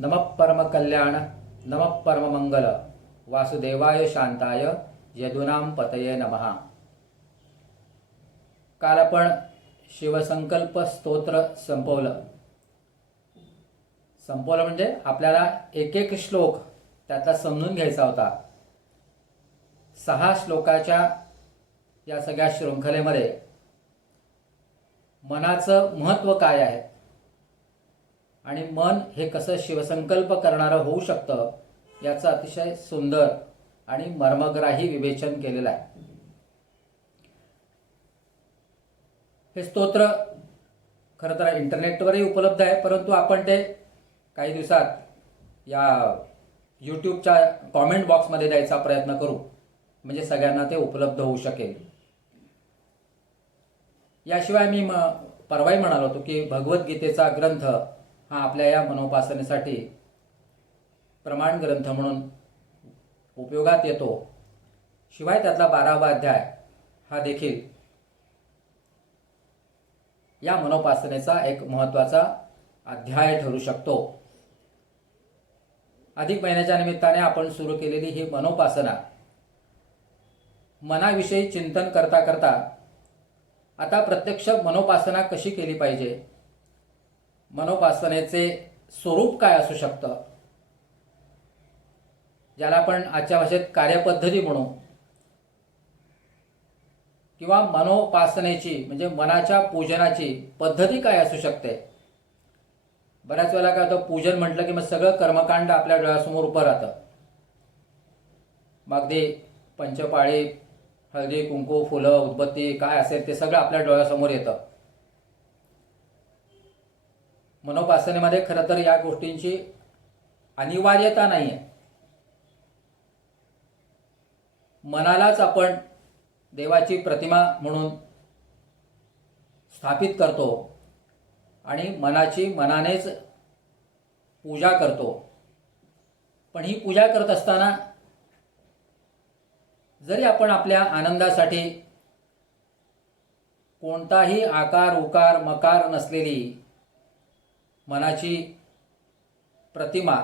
नमः परम कल्याण, नमः परम मंगल, वासुदेवाय शांताय, यदुनाम पतये नमः। काल आपण शिवसंकल्प स्तोत्र संपवलं म्हणजे आपल्याला एक एक श्लोक त्यातला समजून घ्यायचा होता। 6 श्लोकाच्या या सगळ्या शृंखलेमध्ये मनाचं महत्त्व काय आहे आणि मन हे कसं शिवसंकल्प करणारं होऊ शकतं याचं अतिशय सुंदर आणि मर्मग्राही विवेचन केलेलं आहे। हे स्तोत्र खरं तर इंटरनेटवरही उपलब्ध आहे, परंतु आपण ते काही दिवसात या यूट्यूबच्या कॉमेंट बॉक्समध्ये द्यायचा प्रयत्न करू, म्हणजे सगळ्यांना ते उपलब्ध होऊ शकेल। याशिवाय मी परवाही म्हणालो होतो की भगवद्गीतेचा ग्रंथ हा आपल्या या मनोपासनेसाठी प्रमाण ग्रंथ म्हणून उपयोगात येतो। शिवाय त्यातला 12वा अध्याय हा देखील या मनोपासनेचा एक महत्त्वाचा अध्याय ठरू शकतो। अधिक महिन्याच्या निमित्ताने आपण सुरू केलेली ही मनोपासना मनाविषयी चिंतन करता करता आता प्रत्यक्ष मनोपासना कशी केली पाहिजे, मनोपासनेचे स्वरूप काय असू शकतं, ज्याला आपण आजच्या भाषेत कार्यपद्धती म्हणू, किंवा मनोपासनेची म्हणजे मनाच्या पूजनाची पद्धती काय असू शकते। बऱ्याच वेळेला काय होतं, पूजन म्हटलं की मग सगळं कर्मकांड आपल्या डोळ्यासमोर उभं राहतं। मग ते पंचपाळी, हळदी कुंकू, फुलं, उदबत्ती काय असेल ते सगळं आपल्या डोळ्यासमोर येतं। मनोपासनेमध्ये खरं तर या गोष्टींची अनिवार्यता नाही आहे। मनालाच आपण देवाची प्रतिमा म्हणून स्थापित करतो आणि मनाची मनानेच पूजा करतो। पण ही पूजा करत असताना जरी आपण आपल्या आनंदासाठी कोणताही आकार उकार मकार नसलेली मनाची प्रतिमा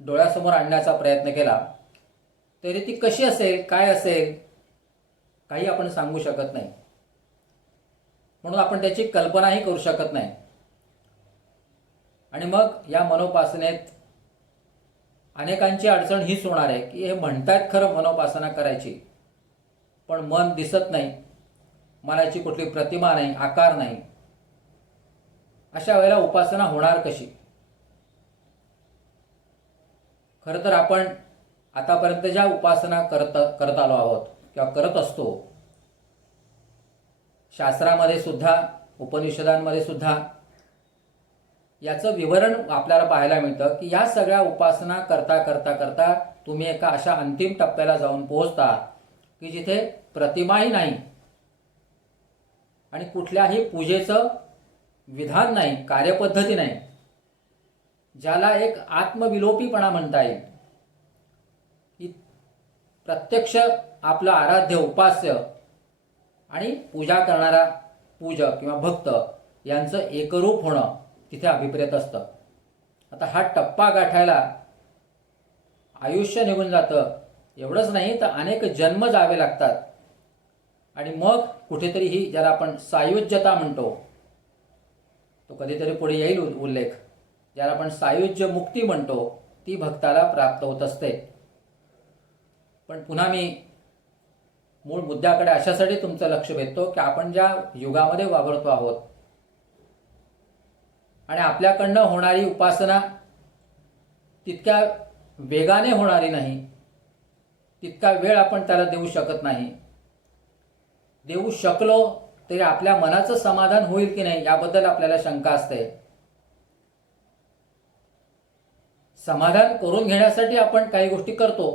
डोळ्यासमोर आणण्याचा प्रयत्न केला तरी ती कशी असेल, काय असेल, काही आपण सांगू शकत नाही, म्हणून आपण त्याची कल्पनाही करू शकत नाही। आणि मग या मनोपासनेत अनेकांची अडचण हीच होणार आहे की हे म्हणतात खरं मनोपासना करायची, पण मन दिसत नाही, मनाची कुठली प्रतिमा नाही, आकार नाही। अशा वेळेला उपासना होणार कशी। खरं तर आपण आतापर्यंत ज्या उपासना करत आलो आहोत किंवा करत असतो, शास्त्रामध्ये सुद्धा उपनिषदांमध्ये सुद्धा याचं विवरण आपल्याला पाहायला मिळतं की या सगळ्या उपासना करता करता करता तुम्ही एका अशा अंतिम टप्प्याला जाऊन पोहोचता की जिथे प्रतिमाही नाही आणि कुठल्याही पूजेचं विधान नाही, कार्यपद्धती नाही, ज्याला एक आत्मविलोपीपणा म्हणता येईल। की प्रत्यक्ष आपलं आराध्य उपास्य आणि पूजा करणारा पूजक किंवा भक्त यांचं एकरूप होणं तिथे अभिप्रेत असतं। आता हा टप्पा गाठायला आयुष्य निघून जातं, एवढंच नाही तर अनेक जन्म जावे लागतात आणि मग कुठेतरी ही ज्याला आपण सायुज्यता म्हणतो, तो कधीतरी पुढे येईल उल्लेख, ज्याला आपण सायुज्य मुक्ती म्हणतो, ती भक्ताला प्राप्त होत असते। पण पुन्हा मी मूळ मुद्द्याकडे अशासाठी तुमचं लक्ष वेधतो की आपण ज्या युगामध्ये वावरतो आहोत आणि आपल्याकडनं होणारी उपासना तितक्या वेगाने होणारी नाही, तितका वेळ आपण त्याला देऊ शकत नाही। देऊ शकलो तरी आपल्या मनाचं समाधान होईल की नाही याबद्दल आपल्याला शंका असते। समाधान करून घेण्यासाठी आपण काही गोष्टी करतो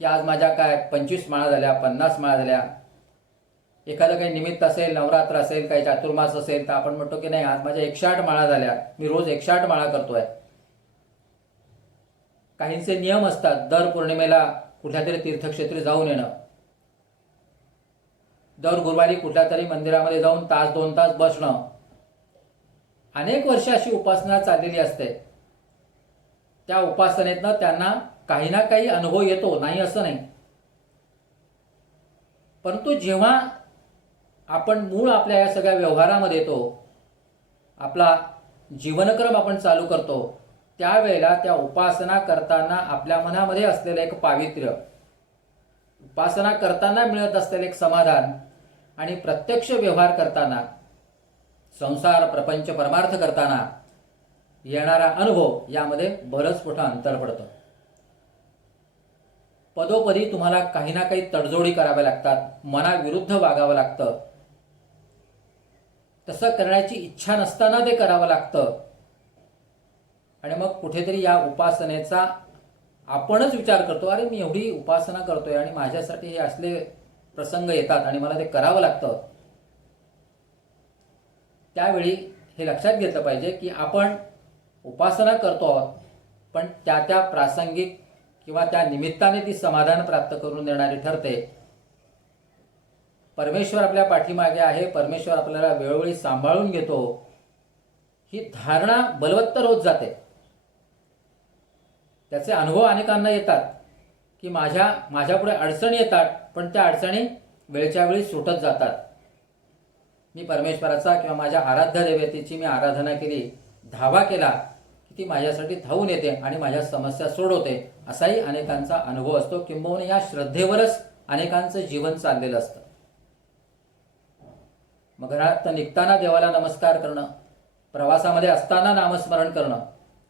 की आज माझ्या काय 25 माळा झाल्या, 50 माळा झाल्या, एखादं काही निमित्त असेल, नवरात्र असेल, काही चातुर्मास असेल तर आपण म्हणतो की नाही आज माझ्या 108 माळा झाल्या, मी रोज 108 माळा करतोय। काहींचे नियम असतात, दर पौर्णिमेला कुठल्या तरी तीर्थक्षेत्री जाऊन येणं, दर गुरुवारी कुठल्या तरी मंदिरामध्ये जाऊन तास 2 तास बसणं। अनेक वर्ष अशी उपासना चाललेली असते त्या उपासनेतनं त्यांना काही ना काही अनुभव येतो, नाही असं नाही. परंतु जेव्हा आपण मूळ आपल्या या सगळ्या व्यवहारामध्ये येतो, आपला जीवनक्रम आपण चालू करतो, त्यावेळेला त्या उपासना करताना आपल्या मनामध्ये असलेलं एक पावित्र्य, उपासना करताना मिळत असलेलं एक समाधान आणि प्रत्यक्ष व्यवहार करताना, संसार प्रपंच परमार्थ करताना येणारा अनुभव, यामध्ये बरंच मोठं अंतर पडतं. पदोपदी तुम्हाला काही ना काही तडजोडी कराव्या लागतात, मनाविरुद्ध वागावं लागतं. तसं करण्याची इच्छा नसताना ते करावं लागतं. आणि मग कुठेतरी या उपासनेचा आपणच विचार करतो, अरे मी एवढी उपासना करतोय आणि माझ्यासाठी हे असले प्रसंग येतात आणि मला ते करावं लागतं. त्यावेळी हे लक्षात घेतलं पाहिजे की आपण उपासना करतो आहोत, पण त्या प्रासंगिक किंवा त्या निमित्ताने ती समाधान प्राप्त करून देणारी ठरते. परमेश्वर आपल्या पाठीमागे आहे, परमेश्वर आपल्याला वेळोवेळी सांभाळून घेतो, ही धारणा बलवत्तर होत जाते. त्याचे अनुभव अनेकांना येतात की माझ्यापुढे अडचणी येतात, पण त्या अडचणी वेळच्या वेळी सुटत जातात. मी परमेश्वराचा किंवा माझ्या आराध्य देवतेची मी आराधना केली, धावा केला की ती माझ्यासाठी धावून येते आणि माझ्या समस्या सोडवते, असाही अनेकांचा अनुभव असतो. किंबहुना या श्रद्धेवरच अनेकांचं जीवन चाललेलं असतं. मग घरात निघताना देवाला नमस्कार करणं, प्रवासामध्ये असताना नामस्मरण करणं,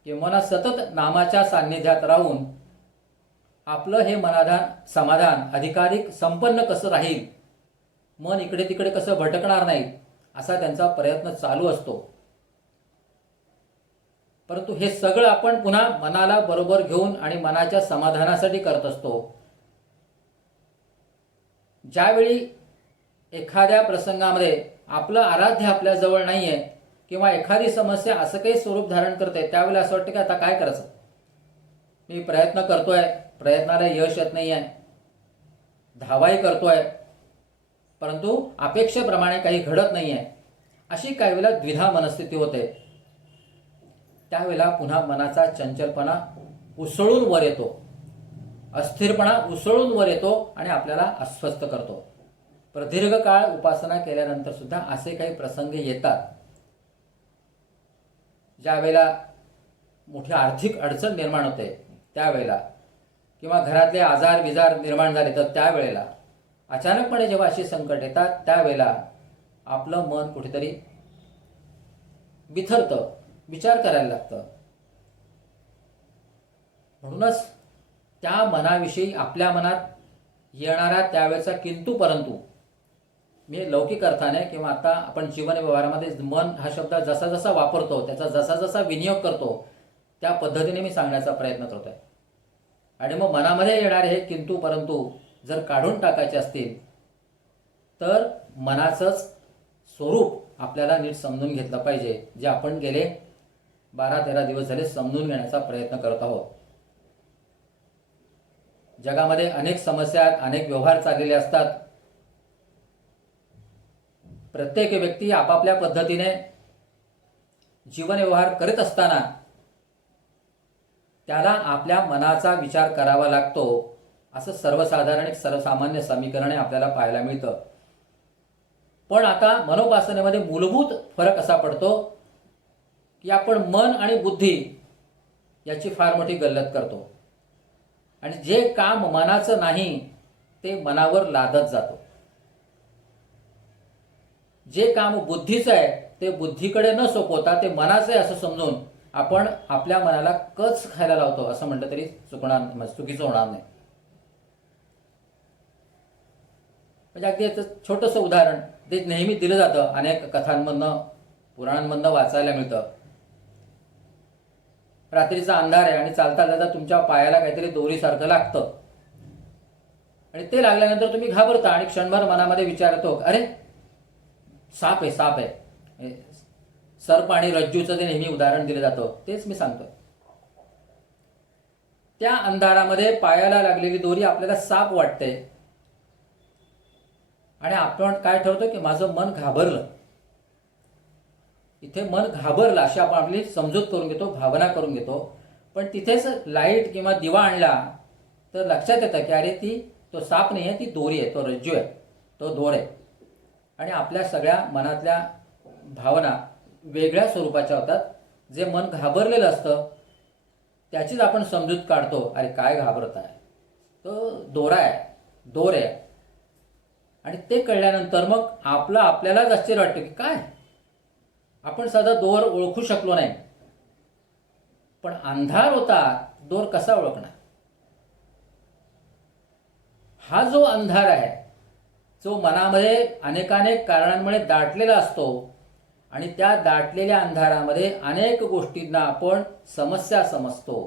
किंवा सतत नामाच्या सान्निध्यात राहून आपलं हे समाधान अधिकाधिक संपन्न कसं राहील, मन इकडे तिकडे कसं भटकणार नाही, असा त्यांचा प्रयत्न चालू असतो. परंतु हे सगळं आपण पुन्हा मनाला बरोबर घेऊन आणि मनाच्या समाधानासाठी करत असतो. ज्यावेळी एखाद्या प्रसंगामध्ये आपलं आराध्य आपल्या जवळ नाहीये किंवा एखादी समस्या असं काही स्वरूप धारण करते, त्यावेळेला असं वाटतं की आता काय करायचं, मी प्रयत्न करतोय, प्रयत्नाला यश येत नाहीये, धावाही करतोय, परंतु अपेक्षेप्रमाणे काही घडत नाहीये, अशी काही वेळेला द्विधा मनस्थिती होते. त्यावेळेला पुन्हा मनाचा चंचलपणा उसळून वर येतो, अस्थिरपणा उसळून वर येतो आणि आपल्याला अस्वस्थ करतो. प्रदीर्घ काळ उपासना केल्यानंतर सुद्धा असे काही प्रसंग येतात, ज्या वेळेला मोठी आर्थिक अडचण निर्माण होते, त्यावेळेला किंवा घरातले आजार विजार निर्माण झाले तर त्यावेळेला, अचानकपणे जेव्हा अशी संकट येतात, त्यावेळेला आपलं मन कुठेतरी बिथरतं, विचार करायला लागतं. म्हणूनच त्या मनाविषयी आपल्या मनात येणारा त्यावेळेचा किंतु परंतु, मी लौकिक अर्थाने किंवा आता आपण जीवन व्यवहारामध्ये मन हा शब्द जसा जसा वापरतो, त्याचा जसा जसा विनियोग करतो, त्या पद्धतीने मी सांगण्याचा प्रयत्न करतोय. आणि मग मनामध्ये येणारे हे किंतु परंतु जर काढून टाकायचे असतील तर मनाचंच स्वरूप आपल्याला नीट समजून घेतलं पाहिजे, जे आपण गेले 12-13 दिवस झाले समजून घेण्याचा प्रयत्न करत आहोत. जगामध्ये अनेक समस्या आहेत, अनेक व्यवहार चाललेले असतात. प्रत्येक व्यक्ती आपापल्या पद्धतीने जीवन व्यवहार करत असताना त्याला आपल्या मनाचा विचार करावा लागतो, असं सर्वसाधारण एक सर्वसामान्य समीकरणे आपल्याला पाहायला मिळतं. पण आता मनोपासनेमध्ये मूलभूत फरक असा पडतो की आपण मन आणि बुद्धी याची फार मोठी गल्लत करतो आणि जे काम मनाचं नाही ते मनावर लादत जातो. जे काम बुद्धीचं आहे ते बुद्धीकडे न सोपवता ते मनाचं आहे असं समजून आपण आपल्या मनाला कच खायला लावतो, असं म्हटलं तरी चुकीचं होणार नाही. म्हणजे अगदी याचं छोटंसं उदाहरण ते नेहमी दिलं जातं, अनेक कथांमधनं पुराणांमधनं वाचायला मिळतं. रात्रीचा अंधार आहे आणि चालता चालता तुमच्या पायाला काहीतरी दोरीसारखं लागतं आणि ते लागल्यानंतर तुम्ही घाबरता आणि क्षणभर मनामध्ये विचार येतो, अरे साप आहे, साप आहे. सर्प आणि रज्जूचं ते नेहमी उदाहरण दिलं जातं, तेच मी सांगतोय. त्या अंधारामध्ये पायाला लागलेली दोरी आपल्याला साप वाटते आणि आपण काय ठरवतो की माझं मन घाबरलं. इथे मन घाबरलं अशी आपण आपली समजूत करून घेतो, भावना करून घेतो. पण तिथेच लाईट किंवा दिवा आणला तर लक्षात येतं की अरे तो साप नाही आहे, ती दोरी आहे, तो रज्जू आहे, तो दोर आहे. आणि आपल्या सगळ्या मनातल्या भावना वेगळ्या स्वरूपाच्या होतात. जे मन घाबरलेलं असतं त्याचीच आपण समजूत काढतो, अरे काय घाबरत आहे, तो दोरा आहे, दोर आहे. आणि ते कळल्यानंतर मग आपल्यालाच आश्चर्य वाटतं की काय आपण साधा दोर ओळखू शकलो नाही. पण अंधार होता, दोर कसा ओळखणार? हा जो अंधार आहे, जो मनामध्ये अनेकानेक कारणांमुळे दाटलेला असतो आणि त्या दाटलेल्या अंधारामध्ये अनेक गोष्टींना आपण समस्या समजतो,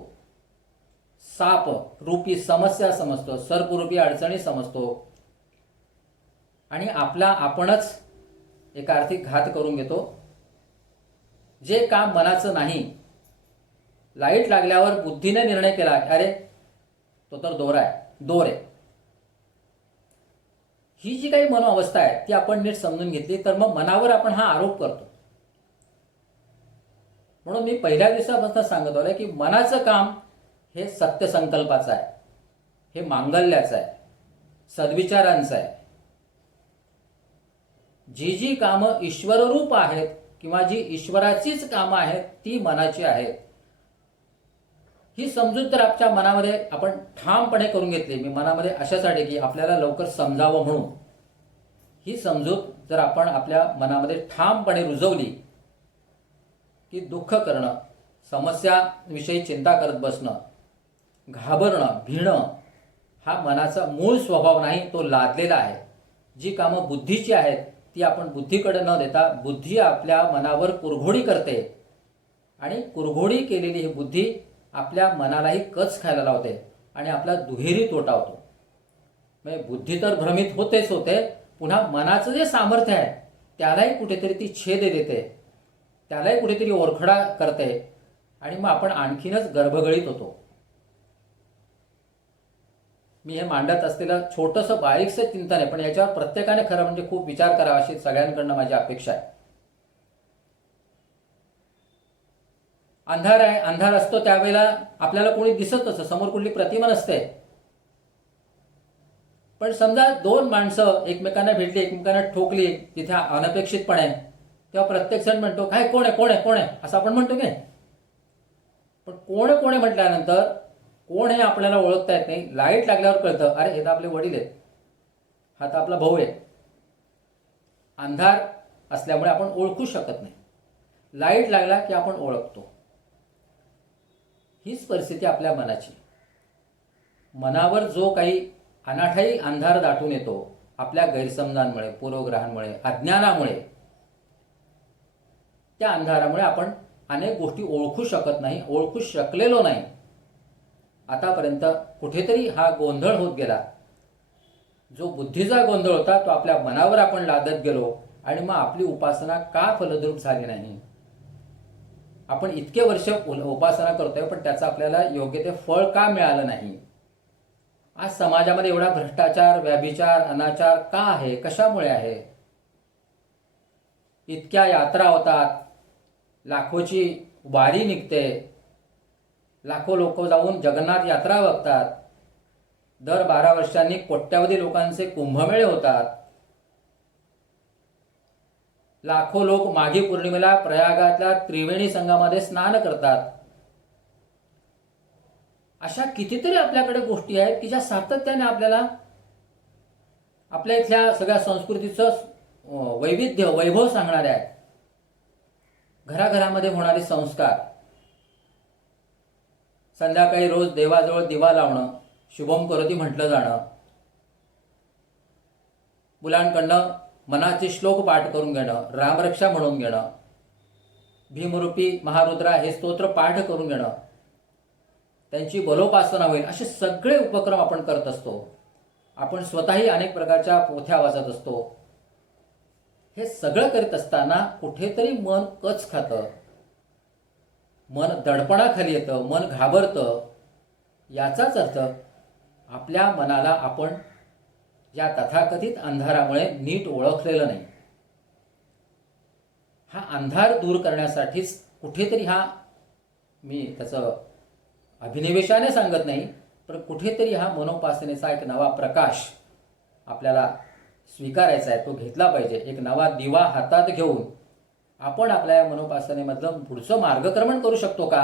साप रूपी समस्या समजतो, सर्परूपी अडचणी समजतो आणि आपणच एक आर्थिक घात करून घेतो. जे काम मनाचं नाही, लाईट लागल्यावर बुद्धीने निर्णय केला अरे तो तर दोर आहे. ही जी काही मनोअवस्था आहे ती आपण नीट समजून घेतली तर मग मनावर आपण हा आरोप करतो. म्हणून मी पहिल्या दिवसापासून सांगत आलोय की मनाचं काम हे सत्यसंकल्पाचं आहे, हे मांगल्याचं आहे, सद्विचारांचं आहे. जी कामं ईश्वररूप आहेत किंवा जी ईश्वराचीच कामं आहेत ती मनाची आहेत. ही समजूत तर आपल्या मनामध्ये आपण ठामपणे करून घेतली. मी मनामध्ये अशासाठी की आपल्याला लवकर समजावं म्हणून. ही समजूत जर आपण आपल्या मनामध्ये ठामपणे रुजवली की दुःख करणं, समस्याविषयी चिंता करत बसणं, घाबरणं, भिणं हा मनाचा मूळ स्वभाव नाही, तो लादलेला आहे. जी कामं बुद्धीची आहेत ती आपण बुद्धीकडे न देता बुद्धी आपल्या मनावर कुरघोडी करते आणि कुरघोडी केलेली ही बुद्धी आपल्या मनालाही कच खायला लावते आणि आपला दुहेरी तोटा होतो. म्हणजे बुद्धी तर भ्रमित होते, पुन्हा मनाचं जे सामर्थ्य आहे त्यालाही कुठेतरी ती छेद देते, त्यालाही कुठेतरी ओरखडा करते आणि मग आपण आणखीनच गर्भगळीत होतो. मी हे मांडत असलेलं छोटंसं बारीकसं चिंतन आहे, पण याच्यावर प्रत्येकाने खरं म्हणजे खूप विचार करावा अशी सगळ्यांकडनं माझी अपेक्षा आहे. अंधार आहे, अंधार असतो त्यावेळेला आपल्याला कोणी दिसत नसतं, समोर कुठली प्रतिमा नसते. पण समजा दोन माणसं एकमेकांना भेटली, एकमेकांना ठोकली तिथे अनपेक्षितपणे, तेव्हा प्रत्येक जण म्हणतो काय कोण आहे असं आपण म्हणतो की. पण कोण म्हटल्यानंतर कोण हे आपल्याला ओळखता येत नाही. लाईट लागल्यावर कळतं अरे हे तर आपले वडील आहेत, हा तर आपला भाऊ आहे. अंधार असल्यामुळे आपण ओळखू शकत नाही, लाईट लागला की आपण ओळखतो. हीच परिस्थिती आपल्या मनाची. मनावर जो काही अनाठाई अंधार दाटून येतो आपल्या गैरसमजांमुळे, पूर्वग्रहांमुळे, अज्ञानामुळे, त्या अंधारामुळे आपण अनेक गोष्टी ओळखू शकत नाही, ओळखू शकलेलो नाही. आतापर्यंत कुठेतरी हा गोंधळ होत गेला. जो बुद्धीचा गोंधळ होता तो आपल्या मनावर आपण लादत गेलो आणि मग आपली उपासना का फलद्रूप झाली नाही. आपण इतके वर्ष उपासना करतोय पण त्याचं आपल्याला योग्य ते फळ का मिळालं नाही. आज समाजामध्ये एवढा भ्रष्टाचार, व्याभिचार, अनाचार का आहे, कशामुळे आहे. इतक्या यात्रा होतात, लाखोची वारी निघते, लाखो लोक जाऊन जगन्नाथ यात्रा बघतात, दर 12 वर्षांनी कोट्यावधी लोकांचे कुंभमेळे होतात, लाखो लोक माघी पौर्णिमेला प्रयागातल्या त्रिवेणी संगमामध्ये स्नान करतात. अशा कितीतरी आपल्याकडे गोष्टी आहेत की ज्या सातत्याने आपल्याला आपल्या इथल्या सगळ्या संस्कृतीचं वैविध्य, वैभव सांगणारे आहेत. घराघरामध्ये होणारे संस्कार, संध्याकाळी रोज देवाजवळ दिवा लावणं, शुभम करोती म्हटलं जाणं, मुलांकडनं मनाचे श्लोक पाठ करून घेणं, रामरक्षा म्हणून घेणं, भीमरूपी महारुद्रा हे स्तोत्र पाठ करून घेणं, त्यांची बलोपासना होईल, असे सगळे उपक्रम आपण करत असतो. आपण स्वतःही अनेक प्रकारच्या पोथ्या वाचत असतो. हे सगळं करीत असताना कुठेतरी मन कच खातं, मन दडपणाखाली येतं, मन घाबरतं. याचाच अर्थ आपल्या मनाला आपण या तथाकथित अंधारामुळे नीट ओळखलेलं नाही. हा अंधार दूर करण्यासाठीच कुठेतरी मी त्याचं अभिनिवेशाने सांगत नाही, पण कुठेतरी हा मनोपासनेचा एक नवा प्रकाश आपल्याला स्वीकारायचा आहे, तो घेतला पाहिजे. एक नवा दिवा हातात घेऊन आपण आपल्या या मनोपासनेमधलं पुढचं मार्गक्रमण करू शकतो का,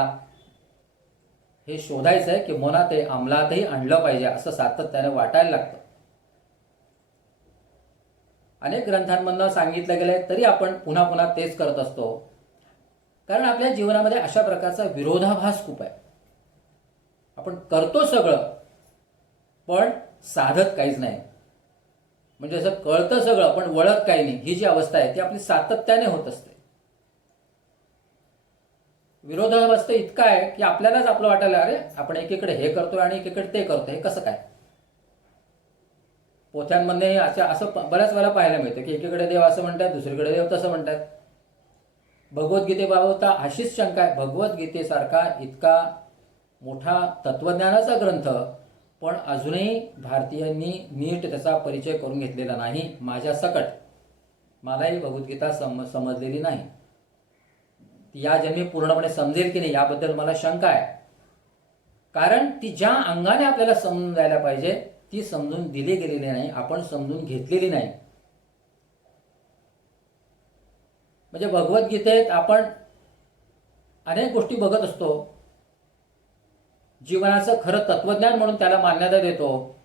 हे शोधायचं आहे, की मनात ते अंमलातही आणलं पाहिजे असं सातत्याने वाटायला लागतं. अनेक ग्रंथांमधनं सांगितलं गेलंय तरी आपण पुन्हा पुन्हा तेच करत असतो, कारण आपल्या जीवनामध्ये अशा प्रकारचा विरोधाभास खूप आहे. आपण करतो सगळं पण साधत काहीच नाही. म्हणजे असं कळतं सगळं पण वळत काही नाही, ही जी अवस्था आहे ती आपली सातत्याने होत असते. विरोधाभास तर इतका आहे की आपल्यालाच आपलं वाटायला, अरे आपण एकीकडे हे करतोय आणि एकीकडे ते करतोय, हे कसं काय. पोथ्यांमध्ये असं बऱ्याच वेळा पाहायला मिळतं की एकीकडे देव असं म्हणतात, दुसरीकडे देव तसं म्हणतात. भगवद्गीतेबाबत अशीच शंका आहे. भगवद्गीतेसारखा इतका मोठा तत्वज्ञानाचा ग्रंथ पण अजूनही भारतीयांनी नीट त्याचा परिचय करून घेतलेला नाही. माझ्या सकट मलाही भगवद्गीता समजलेली नाही. ती या जन्मी पूर्णपणे समजेल की नाही याबद्दल मला शंका आहे, कारण ती ज्या अंगाने आपल्याला समजून द्यायला पाहिजे ती समजून दिली गेलेली नाही, आपण समजून घेतलेली नाही. म्हणजे भगवद्गीतेत आपण अनेक गोष्टी बघत असतो, जीवनाचं खरं तत्वज्ञान म्हणून त्याला मान्यता देतो,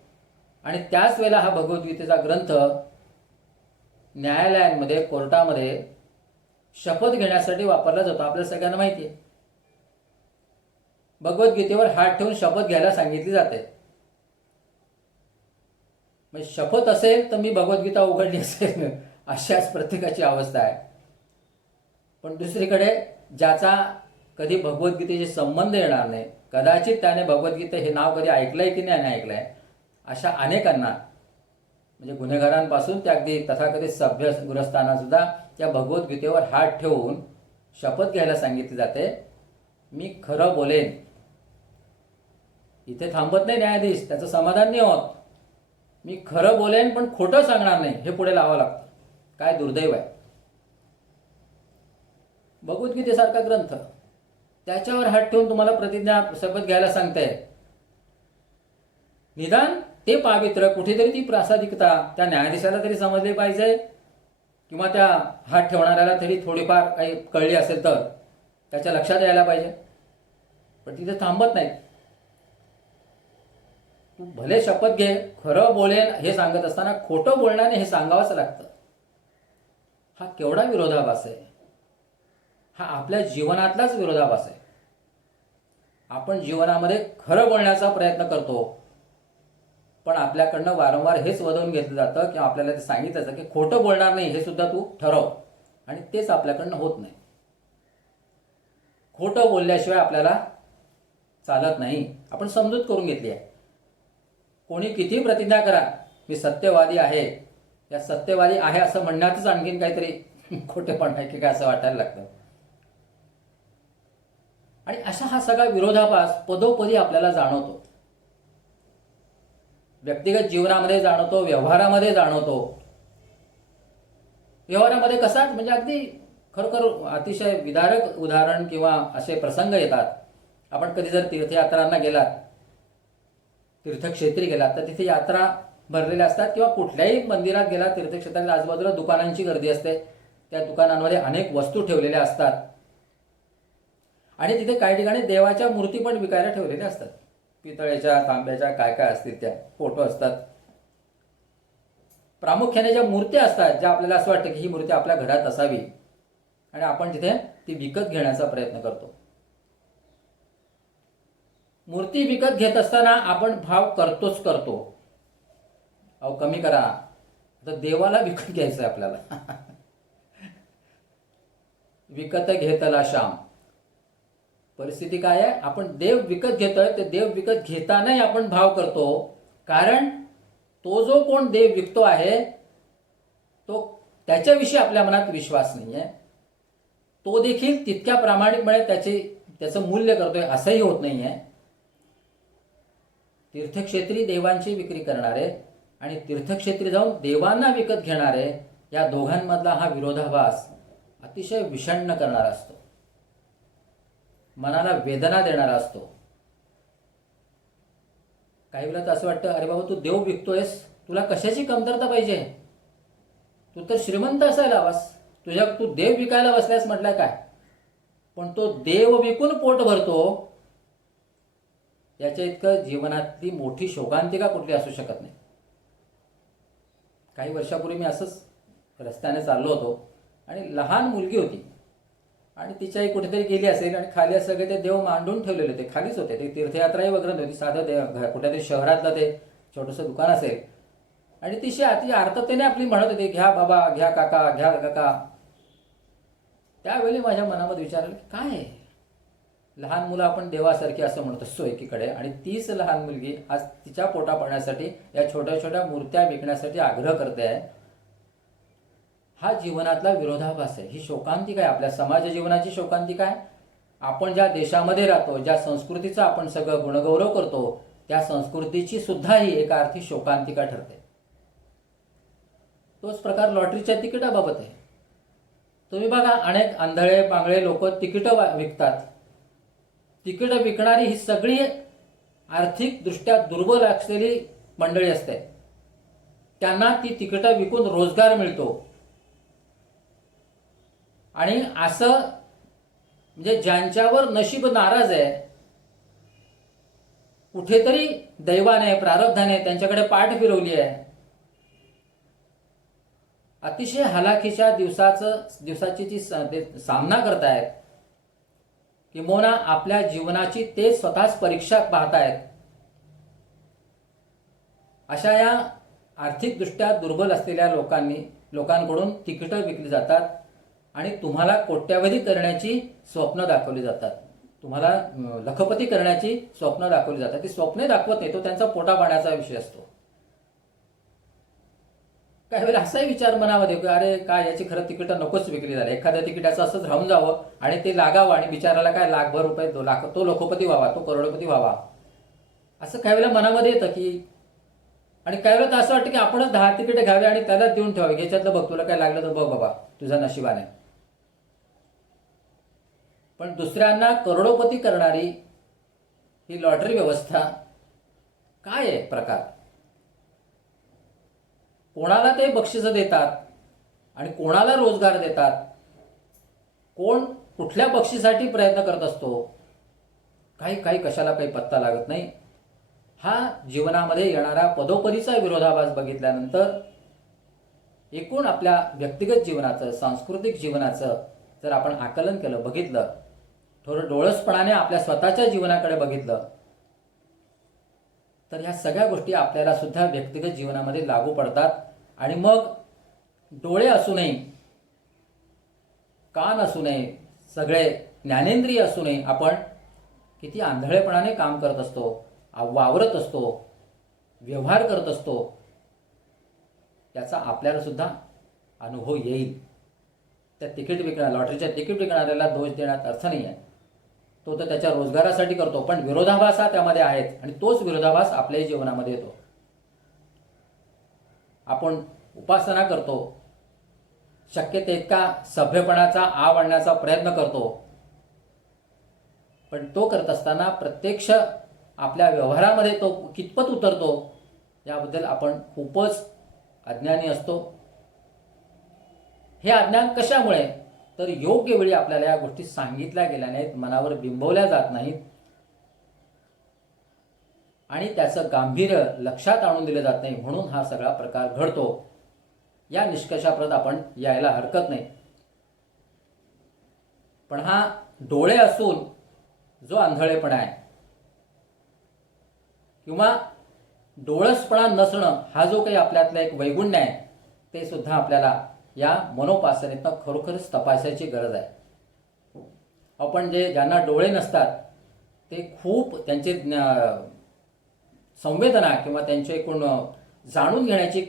आणि त्याच वेळेला हा भगवद्गीतेचा ग्रंथ न्यायालयांमध्ये, कोर्टामध्ये शपथ घेण्यासाठी वापरला जातो. आपल्या सगळ्यांना माहिती आहे, भगवद्गीतेवर हात ठेवून शपथ घ्यायला सांगितली जाते. म्हणजे शपथ असेल तर मी भगवद्गीता उघडली असेल अशाच प्रत्येकाची अवस्था आहे. पण दुसरीकडे ज्याचा कधी भगवद्गीतेशी संबंध येणार नाही, कदाचित त्याने भगवद्गीता हे नाव कधी ऐकलंय की नाही ऐकलंय, अशा अनेकांना, म्हणजे गुन्हेगारांपासून ते अगदी तथाकथित सभ्य गृहस्थांना सुद्धा त्या भगवद्गीतेवर हात ठेवून शपथ घ्यायला सांगितली जाते. मी खरं बोलेन. इथे थांबत नाही न्यायाधीश, त्याचं समाधान नाही होत. मी खरं बोलेन पण खोटं सांगणार नाही, हे पुढे लावावं लागतं. काय दुर्दैव आहे. भगवद्गीतेसारखा ग्रंथ त्याच्यावर हात ठेवून तुम्हाला प्रतिज्ञा शपथ घ्यायला सांगते. निदान ते पावित्र्य, कुठेतरी ती प्रासादिकता त्या न्यायाधीशाला तरी समजली पाहिजे, किंवा त्या हात ठेवणाऱ्याला तरी थोडीफार काही कळली असेल तर त्याच्या लक्षात यायला पाहिजे. पण तिथे थांबत नाही. तू भले शपथ घे, खरं बोलेन हे सांगत असताना खोटं बोलण्याने हे सांगावंच लागतं. हा केवढा विरोधाभास आहे. हा आपल्या जीवनातलाच विरोधाभास आहे. आपण जीवनामध्ये खरं बोलण्याचा प्रयत्न करतो, पण आपल्याकडनं वारंवार हेच वदवून घेतलं जातं की आपल्याला ते सांगितलं जातं की खोटं बोलणार नाही, हे सुद्धा तू ठरव, आणि तेच आपल्याकडनं होत नाही. खोटं बोलल्याशिवाय आपल्याला चालत नाही. आपण समजूत करून घेतली आहे. कोणी किती प्रतिज्ञा करा मी सत्यवादी आहे, या सत्यवादी आहे असं म्हणण्यातच आणखीन काहीतरी खोटेपण आहे की काय असं वाटायला लागतं. आणि असा हा सगळा विरोधाभास पदोपदी आपल्याला जाणवतो. व्यक्तिगत जीवनामध्ये जाणवतो, व्यवहारामध्ये जाणवतो. व्यवहारामध्ये कसा, म्हणजे अगदी खरोखर अतिशय विदारक उदाहरण किंवा असे प्रसंग येतात. आपण कधी जर तीर्थयात्रांना गेलात, तीर्थक्षेत्री गेलात, तर तिथे यात्रा भरलेल्या असतात, किंवा कुठल्याही मंदिरात गेलात तीर्थक्षेत्राच्या आजूबाजूला दुकानांची गर्दी असते. त्या दुकानांमध्ये अनेक वस्तू ठेवलेल्या असतात, आणि तिथे काही ठिकाणी देवाच्या मूर्ती पण विकायला ठेवलेल्या असतात. पितळेच्या, तांब्याच्या, काय काय असतील त्या, फोटो असतात. प्रामुख्याने ज्या मूर्त्या असतात, ज्या आपल्याला असं वाटतं की ही मूर्ती आपल्या घरात असावी, आणि आपण तिथे ती विकत घेण्याचा प्रयत्न करतो. मूर्ती विकत घेत असताना आपण भाव करतोच करतो, अहो कमी करा, तर देवाला विकत घ्यायचं आहे आपल्याला. विकत घेतला श्याम. परिस्थिती काय आहे, आपण देव विकत घेतोय, ते देव विकत घेतानाही आपण भाव करतो, कारण तो जो कोण देव विकतो आहे तो त्याच्याविषयी आपल्या मनात विश्वास नाही आहे. तो देखील तितक्या प्रामाणिकपणे त्याचं मूल्य करतोय असंही होत नाही आहे. तीर्थक्षेत्री देवांची विक्री करणारे आणि तीर्थक्षेत्री जाऊन देवांना विकत घेणारे, या दोघांमधला हा विरोधाभास अतिशय विषण्ण करणारा असतो, मनाला वेदना देणारा असतो. काही वेळा तर असं वाटतं, अरे बाबा तू देव विकतोयस, तुला कशाची कमतरता पाहिजे? तू तर श्रीमंत असायला हवास, तू देव विकायला बसल्यास म्हटलं काय? पण तो देव विकून पोट भरतो, याच्या इतकं जीवनातली मोठी शोकांतिका कुठली असू शकत नाही. काही वर्षापूर्वी मी असंच रस्त्याने चाललो होतो आणि लहान मुलगी होती आणि तिच्याही कुठेतरी गेली असेल आणि खाली सगळे ते देव मांडून ठेवलेले होते, खालीच होते. ते तीर्थयात्राही वगैरे नव्हती, साधं कुठेतरी शहरातलं ते छोटंसं दुकान असेल आणि ती अर्थतेने आपली म्हणत होती, घ्या बाबा, घ्या काका, घ्या काका. त्यावेळी माझ्या मनामध्ये विचारलं, काय आहे? लहान मुलं आपण देवासारखी असं म्हणत असतो एकीकडे, आणि तीच लहान मुलगी आज तिच्या पोटा पाण्यासाठी या छोट्या छोट्या मूर्त्या विकण्यासाठी आग्रह करते आहे. हा जीवनातला विरोधाभास आहे, ही शोकांतिका आहे, आपल्या समाज जीवनाची शोकांतिका आहे. आपण ज्या देशामध्ये राहतो, ज्या संस्कृतीचा आपण सगळं गुणगौरव करतो, त्या संस्कृतीची सुद्धा ही एका अर्थी शोकांतिका ठरते. तोच प्रकार लॉटरीच्या तिकिटाबाबत आहे. तुम्ही बघा, अनेक आंधळे पांगळे लोक तिकीटं विकतात. तिकीटं विकणारी ही सगळी आर्थिकदृष्ट्या दुर्बल असलेली मंडळी असते. त्यांना ती तिकीटं विकून रोजगार मिळतो आणि असं म्हणजे ज्यांच्यावर नशीब नाराज आहे, कुठेतरी दैवाने, प्रारब्धाने त्यांच्याकडे पाठ फिरवली आहे, अतिशय हलाखीच्या दिवसाची जी सामना करतायत, किंबहुना आपल्या जीवनाची ते स्वतःच परीक्षा पाहतायत, अशा या आर्थिकदृष्ट्या दुर्बल असलेल्या लोकांकडून तिकीटं विकली जातात आणि तुम्हाला कोट्यावधी करण्याची स्वप्न दाखवली जातात, तुम्हाला लखपती करण्याची स्वप्न दाखवली जातात. ती स्वप्ने दाखवत नाही, तो त्यांचा पोटापाण्याचा विषय असतो. काही वेळेला असाही विचार मनामध्ये की अरे काय, याची खरं तिकीटं नकोच विकली झाली, एखाद्या तिकिटाचं असंच राहून जावं आणि ते लागावं आणि बिचाराला काय लाखभर रुपये, तो लखपती व्हावा, तो करोडपती व्हावा, असं काही वेळेला मनामध्ये येतं. की आणि काही वेळेला असं वाटतं की आपणच 10 तिकीटे घ्यावे आणि त्याला देऊन ठेवावे, ह्याच्यातलं बघ, तुला काय लागलं तर बघ बाबा, तुझ्या नशिबाने. पण दुसऱ्यांना करोडोपती करणारी ही लॉटरी व्यवस्था काय आहे प्रकार? कोणाला ते बक्षिसं देतात आणि कोणाला रोजगार देतात, कोण कुठल्या बक्षिसासाठी प्रयत्न करत असतो, काही कशाला काही पत्ता लागत नाही. हा जीवनामध्ये येणारा पदोपदीचा विरोधाभास बघितल्यानंतर एकूण आपल्या व्यक्तिगत जीवनाचं, सांस्कृतिक जीवनाचं जर आपण आकलन केलं, बघितलं, थोडं डोळसपणाने आपल्या स्वतःच्या जीवनाकडे बघितलं, तर ह्या सगळ्या गोष्टी आपल्याला सुद्धा व्यक्तिगत जीवनामध्ये लागू पडतात. आणि मग डोळे असूनही, कान असूनही, सगळे ज्ञानेंद्रिय असूनही आपण किती आंधळेपणाने काम करत असतो, वावरत असतो, व्यवहार करत असतो, याचा आपल्याला सुद्धा अनुभव येईल. त्या लॉटरीच्या तिकीट विकणाऱ्याला दोष देण्यात अर्थ नाही आहे. तो तर त्याच्या रोजगारासाठी करतो, पण विरोधाभास हा त्यामध्ये आहेत आणि तोच विरोधाभास आपल्याही जीवनामध्ये येतो. आपण उपासना करतो, शक्य तितका सभ्यपणाचा आव आणण्याचा प्रयत्न करतो, पण तो करत असताना प्रत्यक्ष आपल्या व्यवहारामध्ये तो कितपत उतरतो याबद्दल आपण खूपच अज्ञानी असतो. हे अज्ञान कशामुळे? तर योग्य वेळी आपल्याला या गोष्टी सांगितल्या गेल्या नाहीत, मनावर बिंबवल्या जात नाहीत आणि त्याचं गांभीर्य लक्षात आणून दिलं जात नाही, म्हणून हा सगळा प्रकार घडतो. या निष्कर्षापर्यंत आपण यायला हरकत नाही. पण हा डोळे असून जो आंधळेपणा आहे किंवा डोळसपणा नसणं, हा जो काही आपल्यातला एक वैगुण्य आहे, ते सुद्धा आपल्याला या मनोपासनेतनं खरोखरच तपासायची गरज आहे. आपण ज्यांना डोळे नसतात ते खूप त्यांचे संवेदना किंवा त्यांचे एकूण जाणून घेण्याची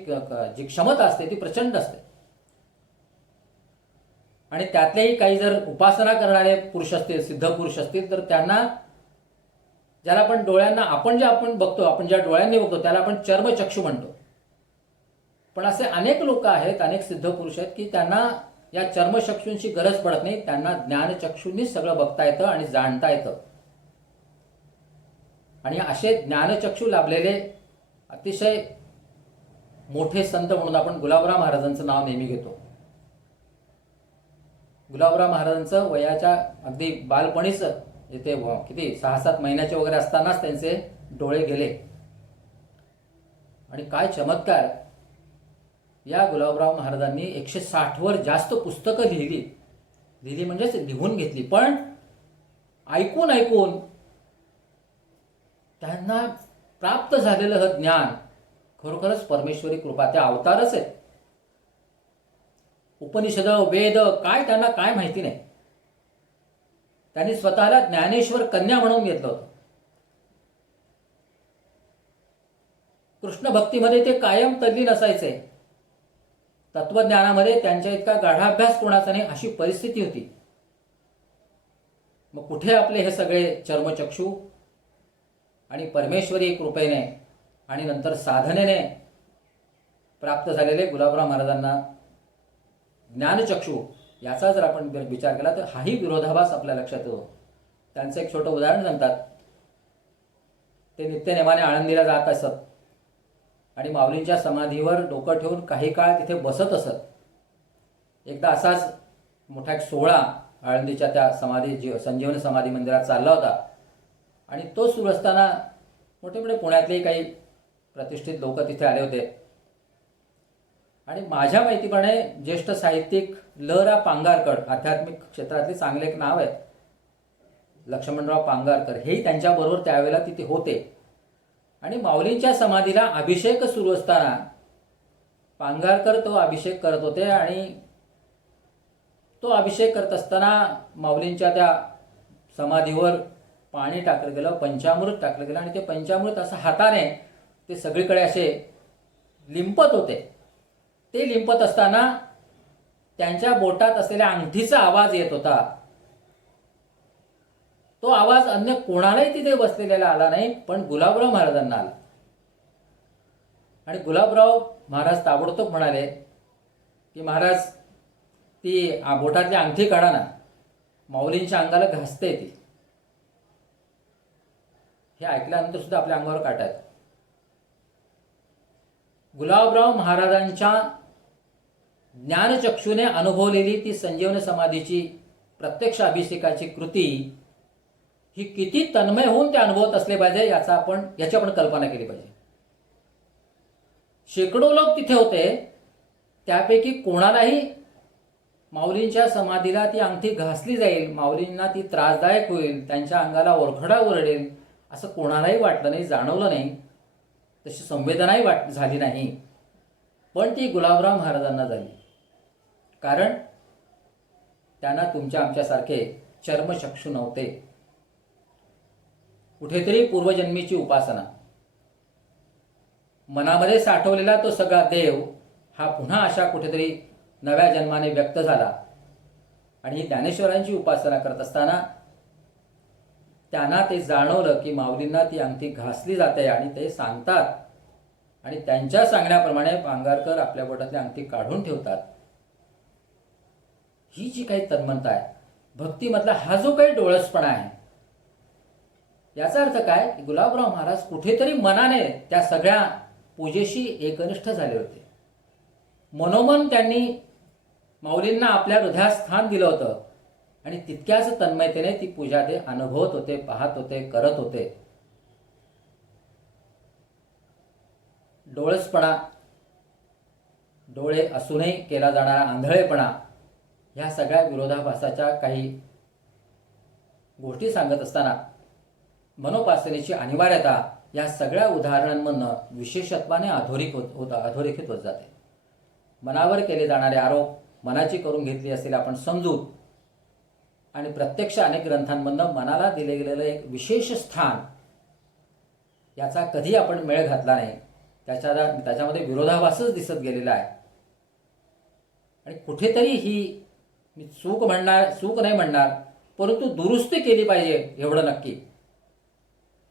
जी क्षमता असते ती प्रचंड असते. आणि त्यातलेही काही जर उपासना करणारे पुरुष असतील, सिद्ध पुरुष असतील, तर त्यांना, ज्याला आपण डोळ्यांना, आपण बघतो, आपण ज्या डोळ्यांनी बघतो त्याला आपण चर्मचक्षु म्हणतो. पण असे अनेक लोक आहेत, अनेक सिद्ध पुरुष आहेत की त्यांना या चर्मचक्षूंची गरज पडत नाही, त्यांना ज्ञानचक्षूंनीच सगळं बघता येतं आणि जाणता येतं. आणि असे ज्ञानचक्षू लाभलेले अतिशय मोठे संत म्हणून आपण गुलाबराव महाराजांचं नाव नेहमी घेतो. गुलाबराव महाराजांचं वयाच्या अगदी बालपणीच ते किती 6-7 महिन्याचे वगैरे असतानाच त्यांचे डोळे गेले. आणि काय चमत्कार, या गुलाबराव महाराजांनी 160वर जास्त पुस्तकं लिहिली म्हणजेच लिहून घेतली. पण ऐकून ऐकून त्यांना प्राप्त झालेलं हे ज्ञान खरोखरच परमेश्वरी कृपा, ते अवतारच आहेत. उपनिषद वेद काय त्यांना काय माहिती नाही. त्यांनी स्वतःला ज्ञानेश्वर कन्या म्हणून घेतलं होतं. कृष्ण भक्तीमध्ये ते कायम तल्लीन असायचे. तत्वज्ञानामध्ये त्यांच्या इतका गाढाभ्यास कोणाचा नाही अशी परिस्थिती होती. मग कुठे आपले हे सगळे चर्मचक्षू आणि परमेश्वरी कृपेने आणि नंतर साधनेने प्राप्त झालेले गुलाबराव महाराजांना ज्ञानचक्षू, याचा जर आपण विचार केला तर हाही विरोधाभास आपल्या लक्षात येतो. त्यांचं एक छोटं उदाहरण सांगतात. ते नित्यनेमाने आळंदीला जात असत आणि माऊलींच्या समाधीवर डोकं ठेवून काही काळ तिथे बसत असत. एकदा असाच मोठा एक सोहळा आळंदीच्या त्या संजीवनी समाधी मंदिरात चालला होता आणि तो सुरू असताना मोठे मोठे पुण्यातले काही प्रतिष्ठित लोक तिथे आले होते. आणि माझ्या माहितीप्रमाणे ज्येष्ठ साहित्यिक ल.रा. पांगारकर, आध्यात्मिक क्षेत्रातले चांगले एक नाव आहे, लक्ष्मणराव पांगारकर, हेही त्यांच्याबरोबर त्यावेळेला तिथे होते. आणि माऊलींच्या समाधीला अभिषेक सुरू असताना पांगारकर तो अभिषेक करत होते. आणि तो अभिषेक करत असताना माऊलींच्या त्या समाधीवर पाणी टाकलं गेलं, पंचामृत टाकलं गेलं आणि ते पंचामृत असं हाताने ते सगळीकडे असे लिंपत होते. ते लिंपत असताना त्यांच्या बोटात असलेल्या अंगठीचा आवाज येत होता. तो आवाज अन्य कोणालाही तिथे बसलेला आला नाही, पण गुलाबराव महाराजांना आला. आणि गुलाबराव महाराज ताबडतोब म्हणाले की महाराज, ती बोटातली अंगठी काढा ना, माऊलींच्या अंगाला घासते ती. हे ऐकल्यानंतर सुद्धा आपल्या अंगावर काटा आहेत. गुलाबराव महाराजांच्या ज्ञानचक्षूने अनुभवलेली ती संजीवन समाधीची प्रत्यक्ष अभिषेकाची कृती ही किती तन्मय होऊन ते अनुभवत असले पाहिजे याची आपण कल्पना केली पाहिजे. शेकडो लोक तिथे होते, त्यापैकी कोणालाही माऊलींच्या समाधीला ती अंगठी घासली जाईल, माऊलींना ती त्रासदायक होईल, त्यांच्या अंगाला ओरखडा ओरडेल असं कोणालाही वाटलं नाही, जाणवलं नाही, तशी संवेदनाही झाली नाही. पण ती गुलाबराव महाराजांना झाली. कारण त्यांना तुमच्या आमच्यासारखे चर्मचक्षू नव्हते. कुठेतरी पूर्वजन्मीची उपासना, मनामध्ये साठवलेला तो सगळा देव हा पुन्हा अशा कुठेतरी नव्या जन्माने व्यक्त झाला. आणि ही ज्ञानेश्वरांची उपासना करत असताना त्यांना ते जाणवलं की माऊलींना ती अंगठी घासली जाते. आणि ते सांगतात आणि त्यांच्या सांगण्याप्रमाणे पांगारकर आपल्या बोटातली अंगठी काढून ठेवतात. ही जी काही तन्मयता आहे भक्तीमधला, हा जो काही डोळसपणा आहे, याचा अर्थ काय की गुलाबराव महाराज कुठेतरी मनाने त्या सगळ्या पूजेशी एकनिष्ठ झाले होते. मनोमन त्यांनी माऊलींना आपल्या हृदयात स्थान दिलं होतं आणि तितक्याच तन्मयतेने ती पूजा ते अनुभवत होते, पाहत होते, करत होते. डोळसपणा, डोळे असूनही केला जाणारा आंधळेपणा, ह्या सगळ्या विरोधाभासाच्या काही गोष्टी सांगत असताना मनोपासनेची अनिवार्यता या सगळ्या उदाहरणांमधनं विशेषत्वाने अधोरेखित होत जाते. मनावर केले जाणारे आरोप, मनाची करून घेतली असलेली आपण समजूत आणि प्रत्यक्ष अनेक ग्रंथांमधनं मनाला दिले गेलेलं एक विशेष स्थान, याचा कधी आपण मेळ घातला नाही. त्याच्यामध्ये विरोधाभासच दिसत गेलेला आहे. आणि कुठेतरी ही मी चूक नाही म्हणणार, परंतु दुरुस्ती केली पाहिजे एवढं नक्की.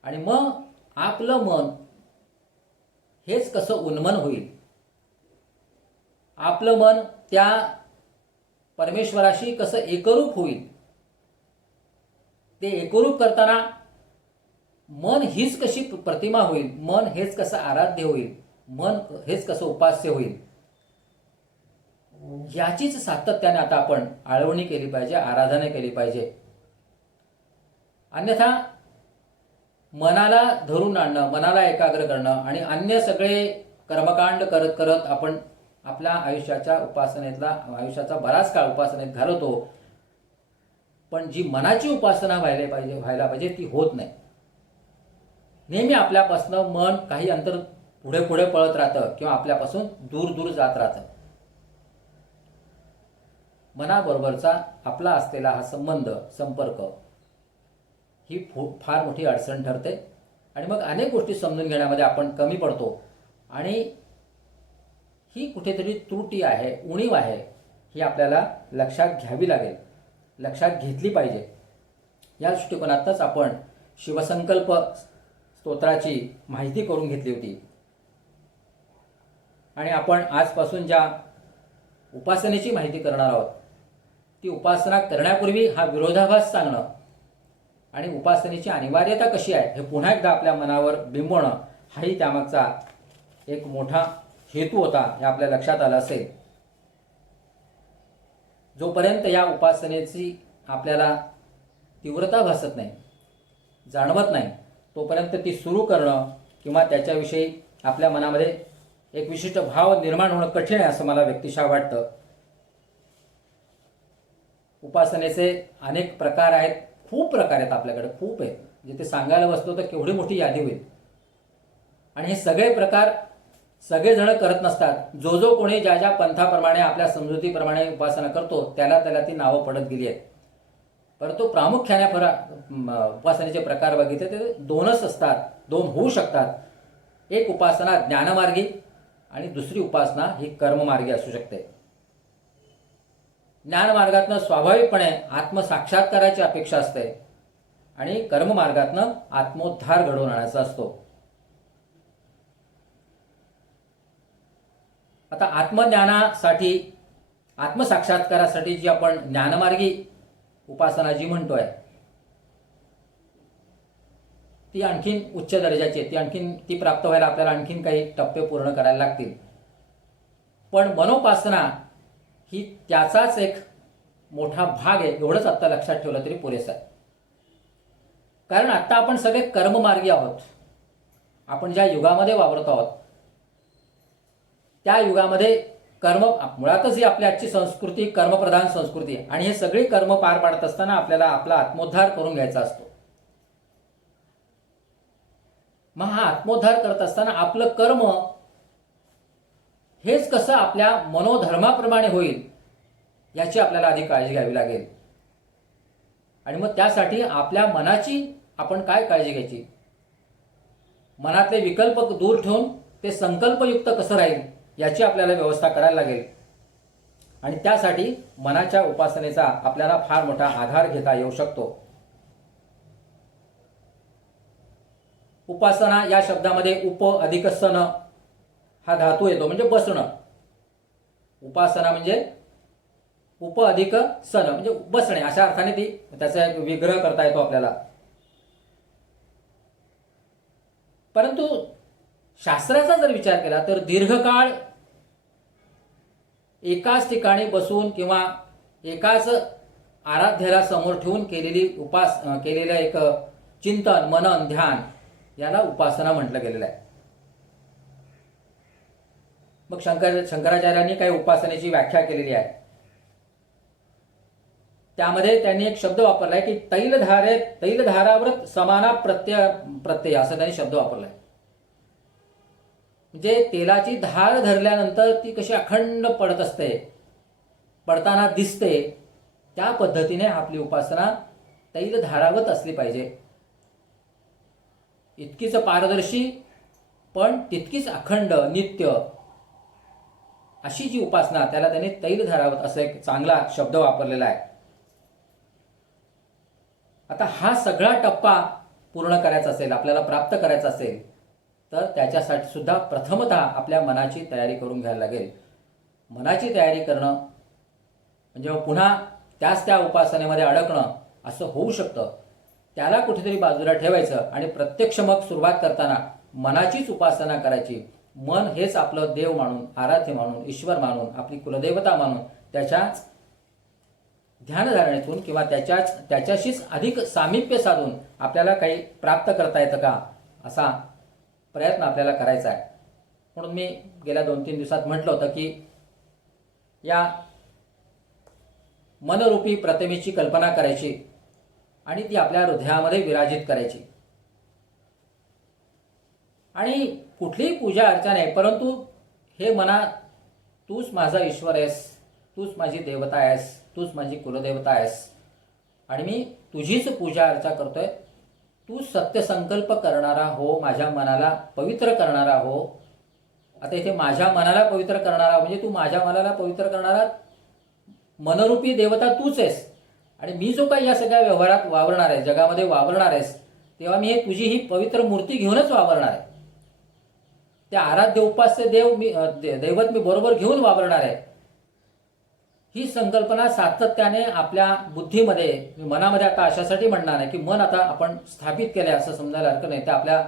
आणि मग आपलं मन हेच कसं उन्मन होईल, आपलं मन त्या परमेश्वराशी कसं एकरूप होईल, ते एकरूप करताना मन हीच कशी प्रतिमा होईल, मन हेच कसं आराध्य होईल, मन हेच कसं उपास्य होईल, याचीच सातत्याने आता आपण आळवणी केली पाहिजे, आराधना केली पाहिजे. अन्यथा मनाला धरून आणणं, मनाला एकाग्र करणं आणि अन्य सगळे कर्मकांड करत करत आपण आपल्या आयुष्याचा बराच काळ उपासनेत घालवतो, पण जी मनाची उपासना व्हायला पाहिजे ती होत नाही. नेहमी आपल्यापासून मन काही अंतर पुढे पुढे पळत राहतं किंवा आपल्यापासून दूर दूर जात राहतं. मनाबरोबरचा आपला असलेला हा संपर्क ही फार मोठी अडचण ठरते आणि मग अनेक गोष्टी समजून घेण्यामध्ये आपण कमी पडतो आणि ही कुठेतरी त्रुटी आहे, उणीव आहे, ही आपल्याला लक्षात घ्यावी लागेल, लक्षात घेतली पाहिजे. या दृष्टिकोनातच आपण शिवसंकल्प स्तोत्राची माहिती करून घेतली होती आणि आपण आजपासून ज्या उपासनेची माहिती करणार आहोत ती उपासना करण्यापूर्वी हा विरोधाभास सांगणं आणि उपासनेची अनिवार्यता कशी आहे हे पुन्हा एकदा आपल्या मनावर बिंबवणं हाही त्यामागचा एक मोठा हेतू होता, हे आपल्या लक्षात आलं असेल. जोपर्यंत या उपासनेची आपल्याला तीव्रता भासत नाही, जाणवत नाही, तोपर्यंत ती सुरू करणं किंवा त्याच्याविषयी आपल्या मनामध्ये एक विशिष्ट भाव निर्माण होणं कठीण आहे असं मला व्यक्तिशः वाटतं. उपासनेचे अनेक प्रकार आहेत, खूप प्रकार आहेत आपल्याकडे, खूप आहेत. म्हणजे ते सांगायला बसलो तर केवढी मोठी यादी होईल. आणि हे सगळे प्रकार सगळेजण करत नसतात. जो जो कोणी ज्या ज्या पंथाप्रमाणे आपल्या समजुतीप्रमाणे उपासना करतो त्याला ती नावं पडत गेली आहेत. परंतु प्रामुख्याने उपासनेचे प्रकार बघितले ते दोनच असतात, दोन होऊ शकतात. एक उपासना ज्ञानमार्गी आणि दुसरी उपासना ही कर्ममार्गी असू शकते. ज्ञानमार्गातनं स्वाभाविकपणे आत्मसाक्षात्काराची अपेक्षा असते आणि कर्ममार्गातनं आत्मोद्धार घडवून आणायचा असतो. आता आत्मज्ञानासाठी, आत्मसाक्षात्कारासाठी जी आपण ज्ञानमार्गी उपासना जी म्हणतोय ती आणखीन उच्च दर्जाची आहे. ती प्राप्त व्हायला आपल्याला आणखीन काही टप्पे पूर्ण करायला लागतील. पण मनोपासना ही त्याचाच एक मोठा भाग आहे, एवढंच आत्ता लक्षात ठेवलं तरी पुरेसं आहे. कारण आत्ता आपण सगळे कर्ममार्गी आहोत. आपण ज्या युगामध्ये वावरत आहोत त्या युगामध्ये कर्म, मुळातच ही आपली आजची संस्कृती कर्मप्रधान संस्कृती आहे आणि हे सगळी कर्म पार पाडत असताना आपल्याला आपला आत्मोद्धार करून घ्यायचा असतो. मग हा आत्मोद्धार करत असताना आपलं कर्म हेच कसं आपल्या मनोधर्माप्रमाणे होईल याची आपल्याला आधी काळजी घ्यावी लागेल. आणि मग त्यासाठी आपल्या मनाची आपण काय काळजी घ्यायची, मनातले विकल्प दूर ठेवून ते संकल्पयुक्त कसं राहील याची आपल्याला व्यवस्था करायला लागेल. आणि त्यासाठी मनाच्या उपासनेचा आपल्याला फार मोठा आधार घेता येऊ शकतो. उपासना या शब्दामध्ये उप अधिक सन हा धातू येतो, म्हणजे बसणं. उपासना म्हणजे उप अधिक सन म्हणजे बसणे, अशा अर्थाने ती त्याचा एक विग्रह करता येतो आपल्याला. परंतु शास्त्राचा जर विचार केला तर दीर्घकाळ एकाच ठिकाणी बसून किंवा एकाच आराध्याला समोर ठेवून केलेलं एक चिंतन, मनन, ध्यान याला उपासना म्हटलं गेलेलं आहे. मग शंकराचार्यांनी काही उपासनेची व्याख्या केलेली आहे. त्यामध्ये त्यांनी एक शब्द वापरलाय की तैलधाराव्रत समाना प्रत्यय असं त्यांनी शब्द वापरलाय. म्हणजे तेलाची धार धरल्यानंतर ती कशी अखंड पडत असते, पडताना दिसते, त्या पद्धतीने आपली उपासना तैलधारावत असली पाहिजे. इतकीच पारदर्शी पण तितकीच अखंड नित्य अशी जी उपासना, त्याला त्यांनी तैलधारावत असा एक चांगला शब्द वापरलेला आहे. आता हा सगळा टप्पा पूर्ण करायचा असेल, आपल्याला प्राप्त करायचा असेल तर त्याच्यासाठी सुद्धा प्रथमतः आपल्या मनाची तयारी करून घ्यायला लागेल. मनाची तयारी करणं म्हणजे पुन्हा त्या उपासनेमध्ये अडकणं असं होऊ शकतं. त्याला कुठेतरी बाजूला ठेवायचं आणि प्रत्यक्ष मग सुरुवात करताना मनाचीच उपासना करायची. मन हेच आपलं देव मानून, आराध्य मानून, ईश्वर मानून, आपली कुलदेवता मानून त्याच्याच ध्यानधारणेतून किंवा त्याच्याशीच अधिक सामिप्य साधून आपल्याला काही प्राप्त करता येतं का, असा प्रयत्न आपल्याला करायचा आहे. म्हणून मी गेल्या 2-3 दिवसात म्हटलं होतं की या मनरूपी प्रतिमेची कल्पना करायची आणि ती आपल्या हृदयामध्ये विराजित करायची. आणि कुठलीही पूजा अर्चा नाही, परंतु हे मना, तूच माझा ईश्वर आहेस, तूच माझी देवता आहेस, तूच माझी कुलदेवता आहेस आणि मी तुझीच पूजा अर्चा करतोय. तू सत्यसंकल्प करणारा हो, माझ्या मनाला पवित्र करणारा हो. आता इथे माझ्या मनाला पवित्र करणारा म्हणजे तू माझ्या मनाला पवित्र करणारा मनरूपी देवता तूच आहेस आणि मी जो काही या सगळ्या व्यवहारात वावरणार आहे, जगामध्ये वावरणार आहेस, तेव्हा मी हे तुझी ही पवित्र मूर्ती घेऊनच वावरणार आहे. त्या आराध्य उपास्य दैवत मी बरोबर घेऊन वावरणार आहे. ही संकल्पना सातत्याने आपल्या बुद्धीमध्ये, मनामध्ये, आता अशासाठी म्हणणार आहे की मन आता आपण स्थापित केलं आहे असं समजायला हरकत नाही. ते आपल्या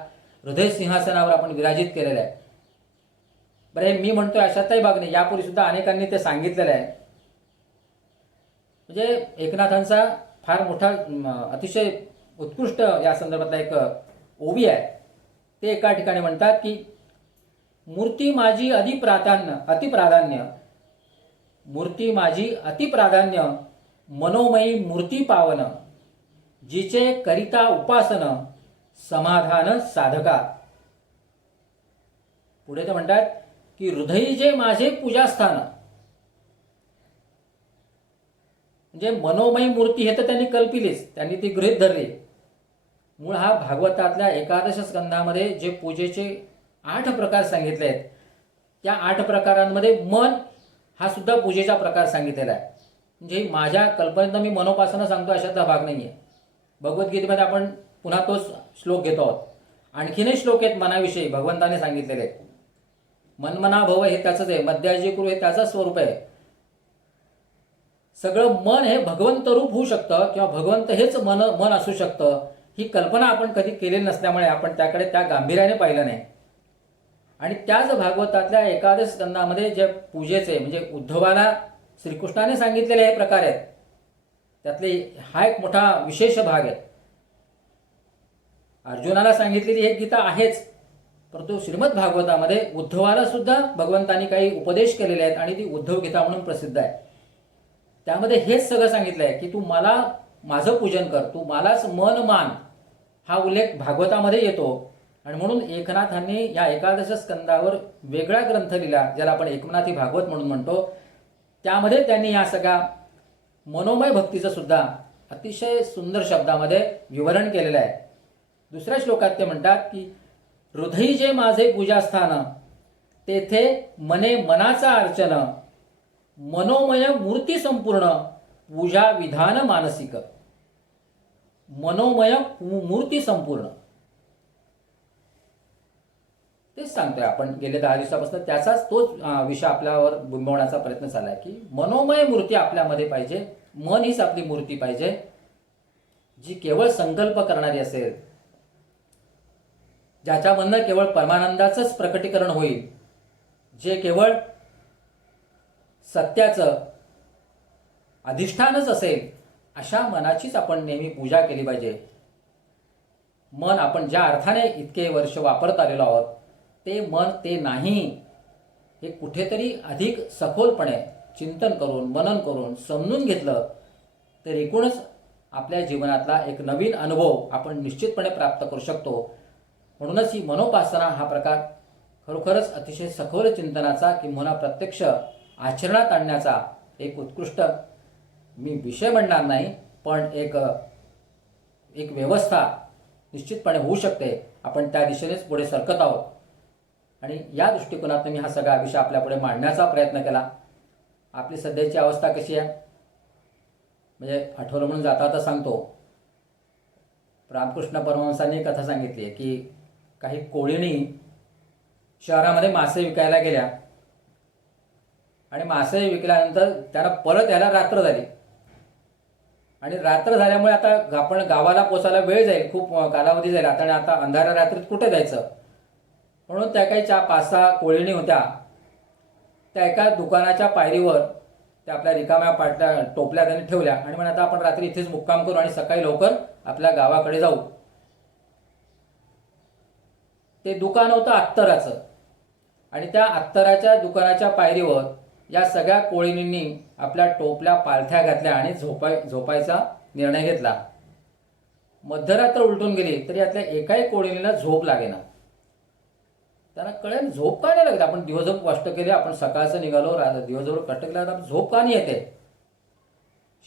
हृदय सिंहासनावर आपण विराजित केलेलं आहे. बरं, हे मी म्हणतोय अशातही भाग नाही, यापूर्वी सुद्धा अनेकांनी ते सांगितलेलं आहे. म्हणजे एकनाथांचा फार मोठा अतिशय उत्कृष्ट या संदर्भातला एक ओवी आहे. ते एका ठिकाणी म्हणतात की मूर्ती माझी अतिप्राधान्य, मूर्ती माझी अतिप्राधान्य, मनोमयी मूर्ती पावन, जिचे करिता उपासन, समाधान साधका. पुढे ते म्हणतात की हृदयी जे माझे पूजास्थान, म्हणजे मनोमयी मूर्ती हे तर त्यांनी कल्पिलीच, त्यांनी ती गृहीत धरली. मूळ हा भागवतातल्या 11 स्कंदामध्ये जे पूजेचे 8 प्रकार सांगितले आहेत, त्या 8 प्रकारांमध्ये मन हा सुद्धा पूजेचा प्रकार सांगितलेला आहे. म्हणजे माझ्या कल्पनेत मी मनोपासना सांगतो अशातला भाग नाही आहे. भगवद्गीतेमध्ये आपण पुन्हा तोच श्लोक घेतो आहोत. आणखीनही श्लोक आहेत मनाविषयी भगवंताने सांगितलेले आहेत. मनमना भव हे त्याचंच आहे, मध्याजी कुरु हे त्याचं स्वरूप आहे. सगळं मन हे भगवंत रूप होऊ शकतं किंवा भगवंत हेच मन असू शकतं, ही कल्पना आपण कधी केलेली नसल्यामुळे आपण त्याकडे त्या गांभीर्याने पाहिलं नाही. आणि त्याच भागवतातल्या 11 स्कंदामध्ये जे पूजेचे, म्हणजे उद्धवाला श्रीकृष्णाने सांगितलेले हे प्रकार आहेत, त्यातले हा एक मोठा विशेष भाग आहे. अर्जुनाला सांगितलेली हे गीता आहेच, परंतु श्रीमद भागवतामध्ये उद्धवाला सुद्धा भगवंतांनी काही उपदेश केलेले आहेत आणि ती उद्धव गीता म्हणून प्रसिद्ध आहे. त्यामध्ये हेच सगळं सांगितलं आहे की तू मला माझं पूजन कर, तू मलाच मन मान, हा उल्लेख भागवतामध्ये येतो. आणि म्हणून एकनाथांनी या 11 स्कंदावर वेगळा ग्रंथ लिहिला, ज्याला आपण एकनाथी भागवत म्हणून म्हणतो. त्यामध्ये त्यांनी या सगळ्या मनोमय भक्तीचं सुद्धा अतिशय सुंदर शब्दामध्ये विवरण केलेलं आहे. दुसऱ्या श्लोकात ते म्हणतात की हृदयी जे माझे पूजास्थान, तेथे मने मनाचा अर्चन, मनोमय मूर्ती संपूर्ण, पूजा विधान मानसिक. मनोमय मूर्ती संपूर्ण, तेच सांगतोय आपण गेले 10 दिवसापासून. त्याचाच तोच विषय आपल्यावर बिंबवण्याचा प्रयत्न झाला आहे की मनोमय मूर्ती आपल्यामध्ये पाहिजे. मन हीच आपली मूर्ती पाहिजे, जी केवळ संकल्प करणारी असेल, ज्याच्यामधनं केवळ परमानंदाचंच प्रकटीकरण होईल, जे केवळ सत्याचं अधिष्ठानच असेल, अशा मनाचीच आपण नेहमी पूजा केली पाहिजे. मन आपण ज्या अर्थाने इतके वर्ष वापरत आलेलो आहोत, ते मन ते नाही. हे कुठेतरी अधिक सखोलपणे चिंतन करून, मनन करून समजून घेतलं तर एकूणच आपल्या जीवनातला एक नवीन अनुभव आपण निश्चितपणे प्राप्त करू शकतो. म्हणूनच ही मनोपासना हा प्रकार खरोखरच अतिशय सखोल चिंतनाचा किंवा प्रत्यक्ष आचरणात आणण्याचा एक उत्कृष्ट, मी विषय म्हणणार नाही, पण एक व्यवस्था निश्चितपणे होऊ शकते. आपण त्या दिशेनेच पुढे सरकत आहोत आणि या दृष्टिकोनातून मी हा सगळा विषय आपल्यापुढे मांडण्याचा प्रयत्न केला. आपली सध्याची अवस्था कशी आहे, म्हणजे आठवलं म्हणून जाता तर सांगतो. रामकृष्ण परमहंसांनी कथा सांगितली आहे की काही कोळीणी शहरामध्ये मासे विकायला गेल्या आणि मासे विकल्यानंतर त्यांना परत यायला रात्र झाली. आणि रात्र झाल्यामुळे आता आपण गावाला पोचायला वेळ जाईल, खूप कालावधी जाईल आता, आणि आता अंधाऱ्या रात्रीत कुठे जायचं. म्हणून त्या काही 5-6 कोळिणी होत्या, त्या एका दुकानाच्या पायरीवर त्या आपल्या रिकाम्या पाटल्या टोपल्या त्यांनी ठेवल्या आणि म्हणे आता आपण रात्री इथेच मुक्काम करू आणि सकाळी लवकर आपल्या गावाकडे जाऊ. ते दुकान होतं अत्तराचं, आणि त्या अत्तराच्या दुकानाच्या पायरीवर या सगळ्या कोळींनी आपल्या टोपल्या पालथ्या घातल्या आणि झोपायचा निर्णय घेतला. मध्यरात्र उलटून गेली तरी यातल्या एकाही कोळीनीला झोप लागेना. त्यांना कळेल झोप का नाही लागत, आपण दिवसभर कष्ट केले, आपण सकाळचं निघालो, दिवसभर कष्ट केला, आता झोप का नाही येते.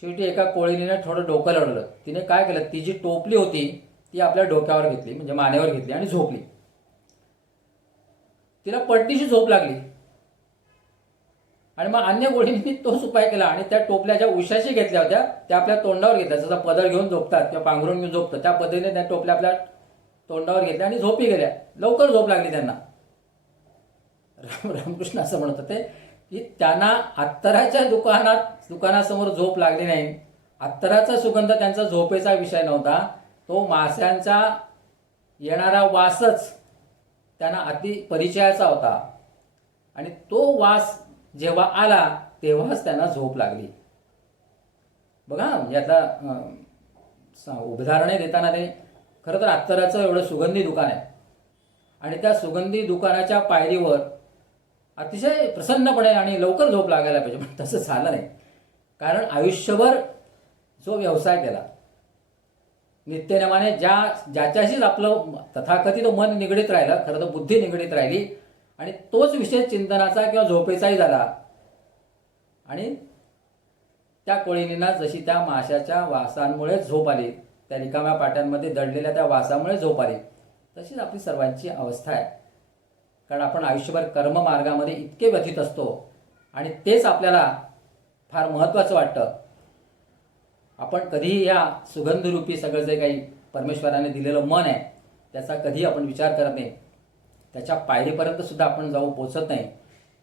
शेवटी एका कोळीनीने थोडं डोकं लढवलं. तिने काय केलं, ती जी टोपली होती ती आपल्या डोक्यावर घेतली, म्हणजे मानेवर घेतली आणि झोपली. तिला पट्टीशी झोप लागली आणि मग अन्य कोळींनी तोच उपाय केला आणि त्या टोपल्या ज्या उशाशी घेतल्या होत्या त्या आपल्या तोंडावर घेतल्या, जसा पदर घेऊन झोपतात किंवा पांघरून घेऊन झोपतात त्या पद्धतीने त्या टोपल्या आपल्या तोंडावर घेतल्या आणि झोपी गेल्या. लवकर झोप लागली त्यांना. रामकृष्ण असं म्हणत होते की त्यांना अत्तराच्या दुकानासमोर झोप लागली नाही. अत्तराचा सुगंध त्यांचा झोपेचा विषय नव्हता, तो माशांचा येणारा वासच त्यांना अति परिचयाचा होता आणि तो वास जेव्हा आला तेव्हाच त्यांना झोप लागली. बघा यातला उदाहरणे देताना ते खरं तर अत्तराचं एवढं सुगंधी दुकान आहे आणि त्या सुगंधी दुकानाच्या पायरीवर अतिशय प्रसन्नपणे आणि लवकर झोप लागायला पाहिजे, पण तसं झालं नाही. कारण आयुष्यभर जो व्यवसाय केला, नित्यनेमाने ज्याच्याशीच आपलं तथाकथित मन निगडीत राहिलं, खरं तर बुद्धी निगडीत राहिली आणि तोच विषय चिंतनाचा किंवा झोपेचाही झाला. आणि त्या कोळीनींना जशी त्या माशाच्या वासांमुळे झोप आली, त्या रिकाम्या पाट्यांमध्ये दडलेल्या त्या वासामुळे झोप आली, तशीच आपली सर्वांची अवस्था आहे. कारण आपण आयुष्यभर कर्ममार्गामध्ये इतके व्यथित असतो आणि तेच आपल्याला फार महत्त्वाचं वाटतं. आपण कधीही या सुगंधरूपी सगळं जे काही परमेश्वराने दिलेलं मन आहे त्याचा कधीही आपण विचार करत नाही. त्याच्या पायरीपर्यंत सुद्धा आपण जाऊ पोचत नाही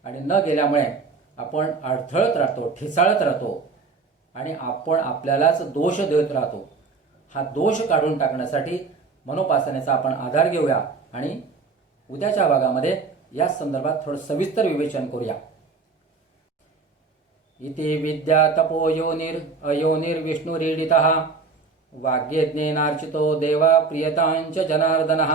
आणि न गेल्यामुळे आपण अडथळत राहतो, ठेचाळत राहतो आणि आपण आपल्यालाच दोष देत राहतो. हा दोष काढून टाकण्यासाठी मनोपासनेचा आपण आधार घेऊया आणि उद्याच्या भागामध्ये या संदर्भात थोडं सविस्तर विवेचन करूया. इति विद्या तपो अयोनिर्विष्णुरीडितः वाग्यज्ञेनार्चितो देवा प्रियतांच जनार्दनः